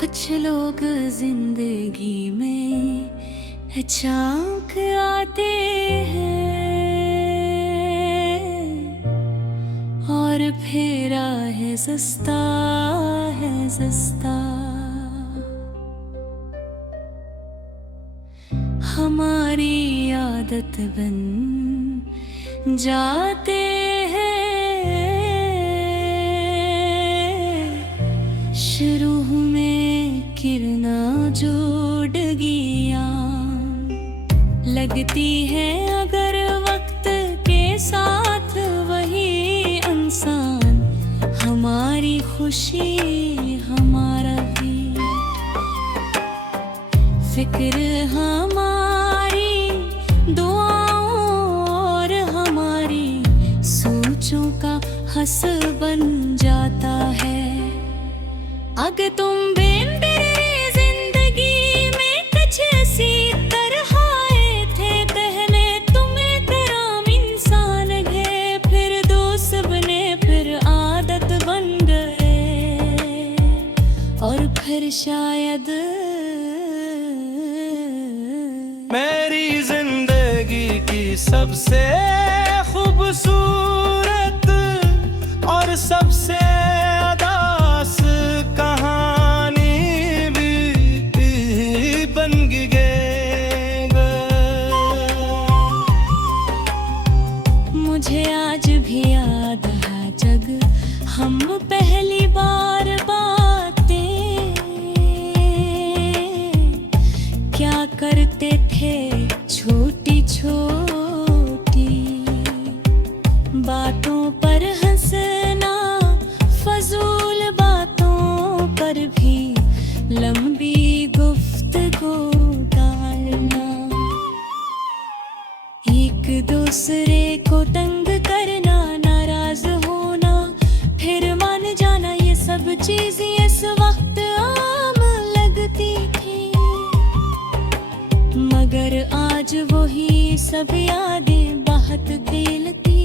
कुछ लोग जिंदगी में अचानक आते हैं और फिर है सस्ता है सस्ता। हमारी आदत बन जाते हैं। शुरू में किरना जो डगियां लगती है, अगर वक्त के साथ वही इंसान हमारी खुशी हमारा भी फिक्र हमारी दुआओं और हमारी सोचों का हंस बन जाता है। अगर तुम जिंदगी में कुछ ऐसी तरह आए थे, पहले तुम्हें कराम इंसान गए, फिर दोस्त बने, फिर आदत बन गए और फिर शायद मेरी जिंदगी की सबसे खूबसूरत और सबसे अदास कहानी भी बन गई। मुझे आज भी याद है जब हम पहली बार बातें क्या करते थे, छोटी छोटी बातों पर हंसना, फजूल बातों पर भी लंबी गुफ्तगू डालना, एक दूसरे को तंग करना, नाराज होना, फिर मान जाना, ये सब चीजें इस वक्त आम लगती थी। मगर आज वही सब यादें बहुत दिल की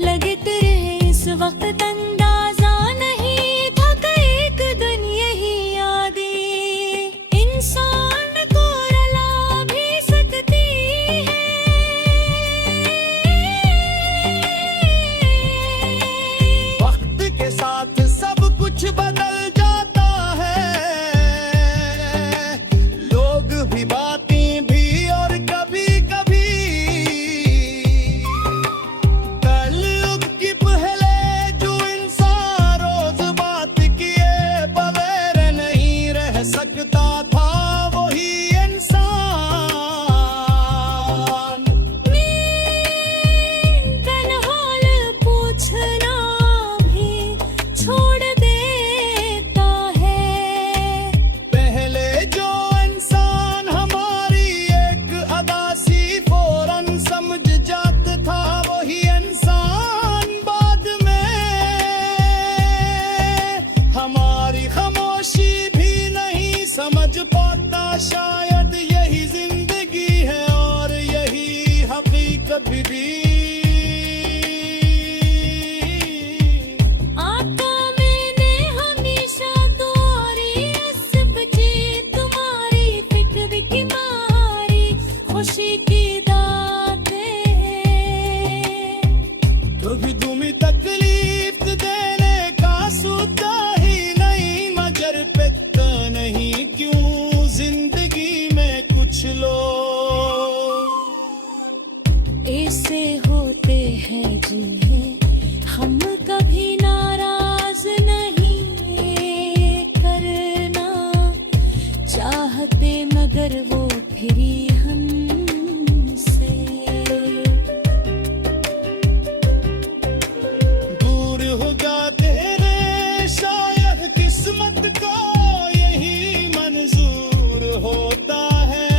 लगते रहे। इस वक्त अंदाजा नहीं था कि एक दिन यही यादें इंसान को रुला भी सकती है। वक्त के साथ सब कुछ बदल जाता है, लोग भी बातें भी, और कभी कभी कलयुग की पहले जो इंसान रोज बात किए बगैर नहीं रह सकता था, वही इंसान कन्हाल पूछना भी छोड़ देता है। पहले जो इंसान हमारी एक अदा सी फौरन समझ जाता था, वही इंसान बाद में हमारी खामोशी भी नहीं समझ पाता। शायद यही जिंदगी है और यही हकीकत भी। आका मैंने हमेशा तुम्हारी सिपटी, तुम्हारी फिक्र की मारी खुशी की दातें, कभी तुम्हें तकलीफ देने का सोचा ही नहीं, मगर पिता नहीं क्यों जिंदगी में कुछ लोग ऐसे होते हैं जिन्हें हम कभी नाराज नहीं करना चाहते, मगर वो फिर हमसे दूर हो जाते हैं। शायद किस्मत को यही मंजूर होता है।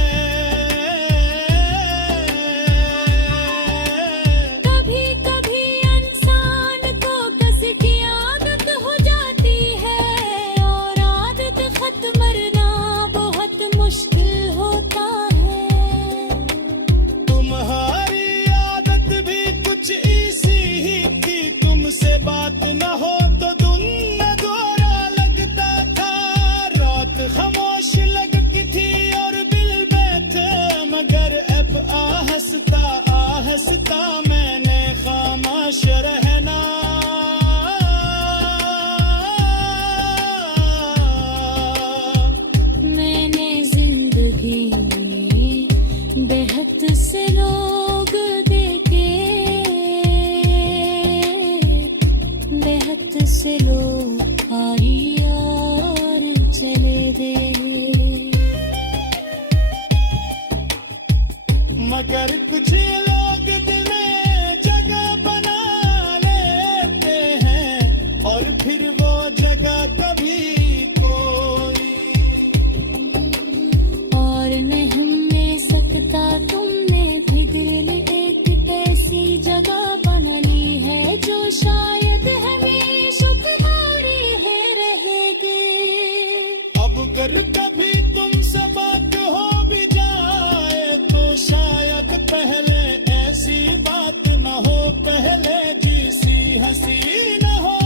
मुश्किल होता है। तुम्हारी आदत भी कुछ ऐसी ही थी, तुमसे बात न हो तो दिन अधूरा लगता था। रात खामोश लगती थी और दिल बैठे, मगर अब आहिस्ता आहिस्ता मैंने खामोश रहना मैंने जिंदगी में बेहद से लोग देखे, बेहद से लोग आए और चले गए, मगर कुछ लोग दिल में जगह बना लेते हैं और फिर वो जगह कभी कोई और नहीं ले सकता। तुमने भी दिल में एक ऐसी जगह बना ली है जो शायद हमेशा तुम्हारी है रहेगी। अब अगर कभी तुमसे बात हो भी जाए तो शायद पहले ऐसी बात न हो, पहले जैसी हंसी न हो,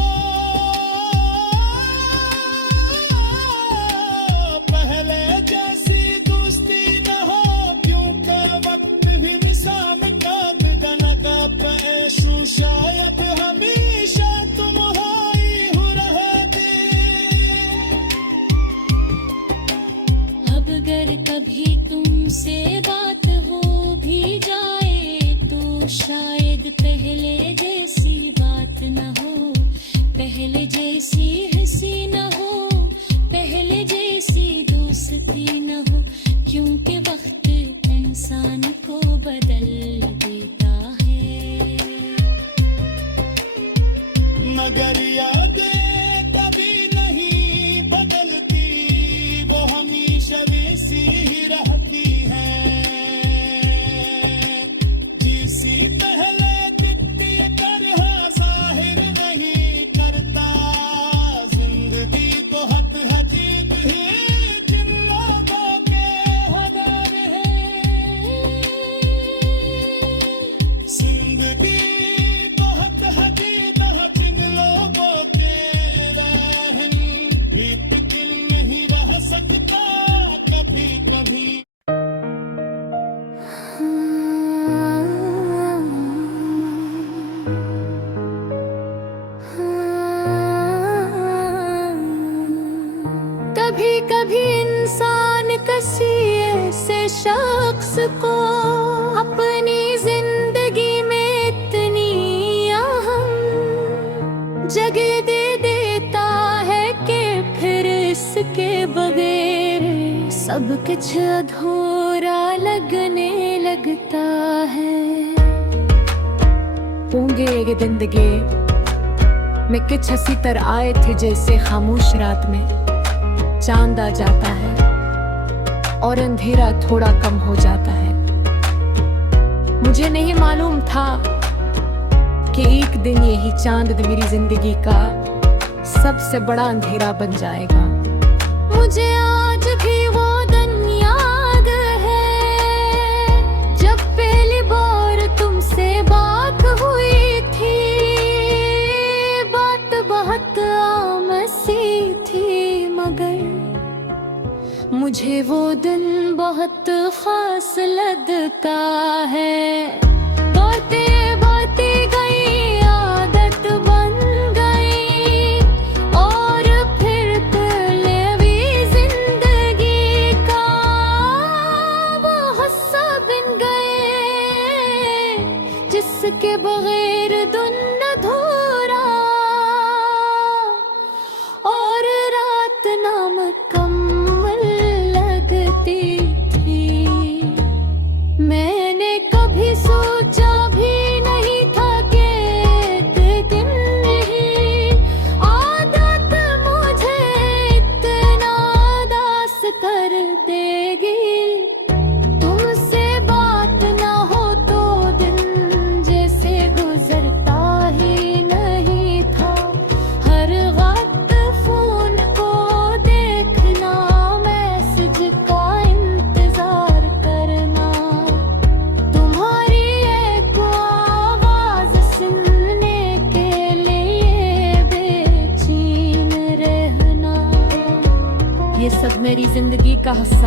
पहले जैसी दोस्ती न हो, क्योंकि वक्त भी मिसाल का गनता पैशु शायद हमेशा तुम ही हो रहते। अब अगर कभी तुमसे बात हो भी जाए तो शायद पहले जैसी बात न हो, पहले जैसी हंसी न हो, पहले जैसी दोस्ती न हो, क्योंकि वक्त इंसान को बदल देता है। मगर यादें कभी नहीं बदलती, वो हमेशा वैसी ही रहती हैं जिसी पहले दिखती तरह जाहिर नहीं करता। जिंदगी तो हद अजीब है, जिन लोगों के हवाले है। जिंदगी तो हद अजीब है, जिन लोगों के रहन एक दिल नहीं रह सकता कभी कभी। कभी कभी इंसान किसी ऐसे शख्स को अपनी जिंदगी में इतनी अहम जगह दे देता है कि फिर इसके बगैर सब कुछ अधूरा लगने लगता है। होंगे ये जिंदगी में कुछ हंसी तर आए थे जैसे खामोश रात में चांद आ जाता है और अंधेरा थोड़ा कम हो जाता है। मुझे नहीं मालूम था कि एक दिन यही चांद मेरी जिंदगी का सबसे बड़ा अंधेरा बन जाएगा। मुझे आज भी वो दिन याद है जब पहली बार तुमसे बात हुई थी। बात बहुत आम सी थी मगर मुझे वो दिन बहुत खास लगता है। बढ़ते बढ़ते गई आदत बन गई और फिर पहले जिंदगी का वो हिस्सा बन गए जिसके बगैर दिन अधूरा और रात नामुकम्मल लगती थी। मैंने कभी सोचा भी नहीं था कि एक दिन ही आदत मुझे इतना उदास कर देगी। तुमसे बात ना हो तो दिन जैसे गुजर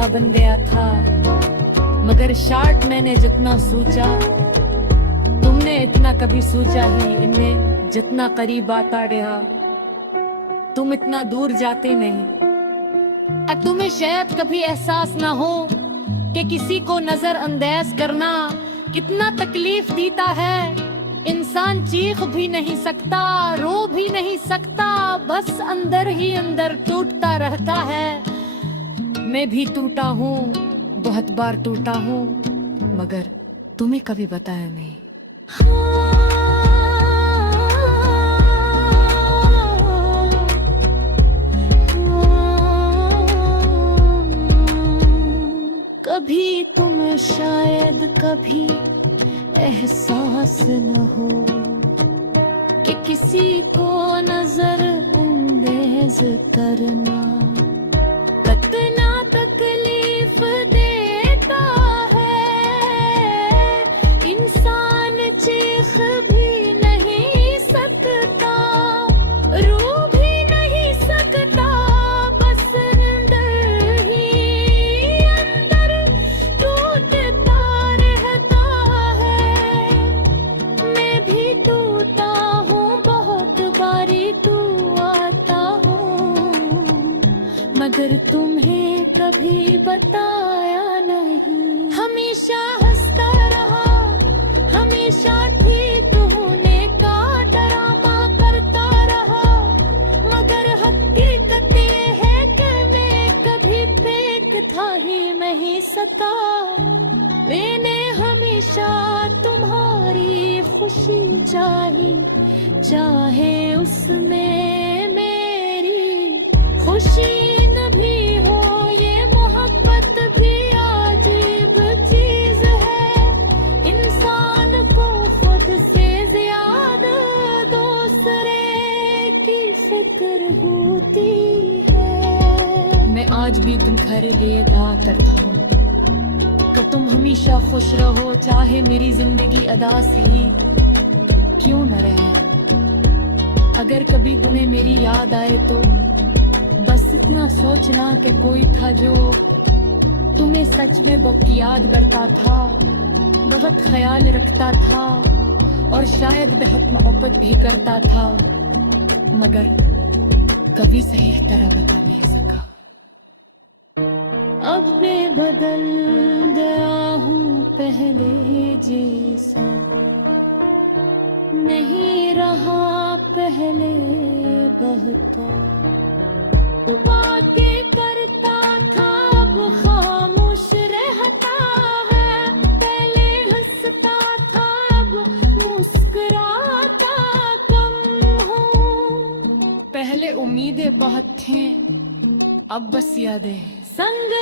सा बन गया था, मगर शार्ट मैंने जितना सोचा, तुमने इतना कभी सोचा ही इन्हें जितना करीब आता रहा, तुम इतना दूर जाते नहीं। तुम्हें शायद कभी एहसास ना हो कि किसी को नजरअंदाज करना कितना तकलीफ देता है। इंसान चीख भी नहीं सकता, रो भी नहीं सकता, बस अंदर ही अंदर टूटता रहता है। मैं भी टूटा हूँ, बहुत बार टूटा हूँ, मगर तुम्हें कभी बताया नहीं। कभी तुम्हें शायद कभी एहसास न हो कि किसी को नजरअंदाज करना कितना तकलीफ देता है। इंसान चीख भी नहीं सकता, रो भी नहीं सकता, बस अंदर ही अंदर टूटता रहता है। मैं भी टूटा हूँ, बहुत बारी तू आता हूँ, मगर तुम्हें कभी बताया नहीं। हमेशा हंसता रहा, हमेशा ठीक होने का ड्रामा करता रहा, मगर हकीकत ये है कि मैं कभी फेक था ही नहीं सका। मैंने हमेशा तुम्हारी खुशी चाही, चाहे उसमें मेरी खुशी न भी हो। ये मोहब्बत भी अजीब चीज है, इंसान को खुद से ज्यादा दूसरे की फिक्र होती है। मैं आज भी तुम्हारे लिए दुआ करता हूँ कि तुम हमेशा खुश रहो, चाहे मेरी जिंदगी अदासी क्यों न रहे। अगर कभी तुम्हें मेरी याद आए तो बस इतना सोचना कि कोई था जो तुम्हें सच में बहुत याद करता था, बहुत ख्याल रखता था और शायद बहुत मोहब्बत भी करता था, मगर कभी सही तरह बता नहीं सका। अब मैं बदल गया हूँ पहले जैसा, नहीं रहा पहले बहता। बातें करता था अब खामोश रहता है, पहले हंसता था अब मुस्कुराता कम हूँ। पहले उम्मीदें बहुत थीं, अब बस यादें। संग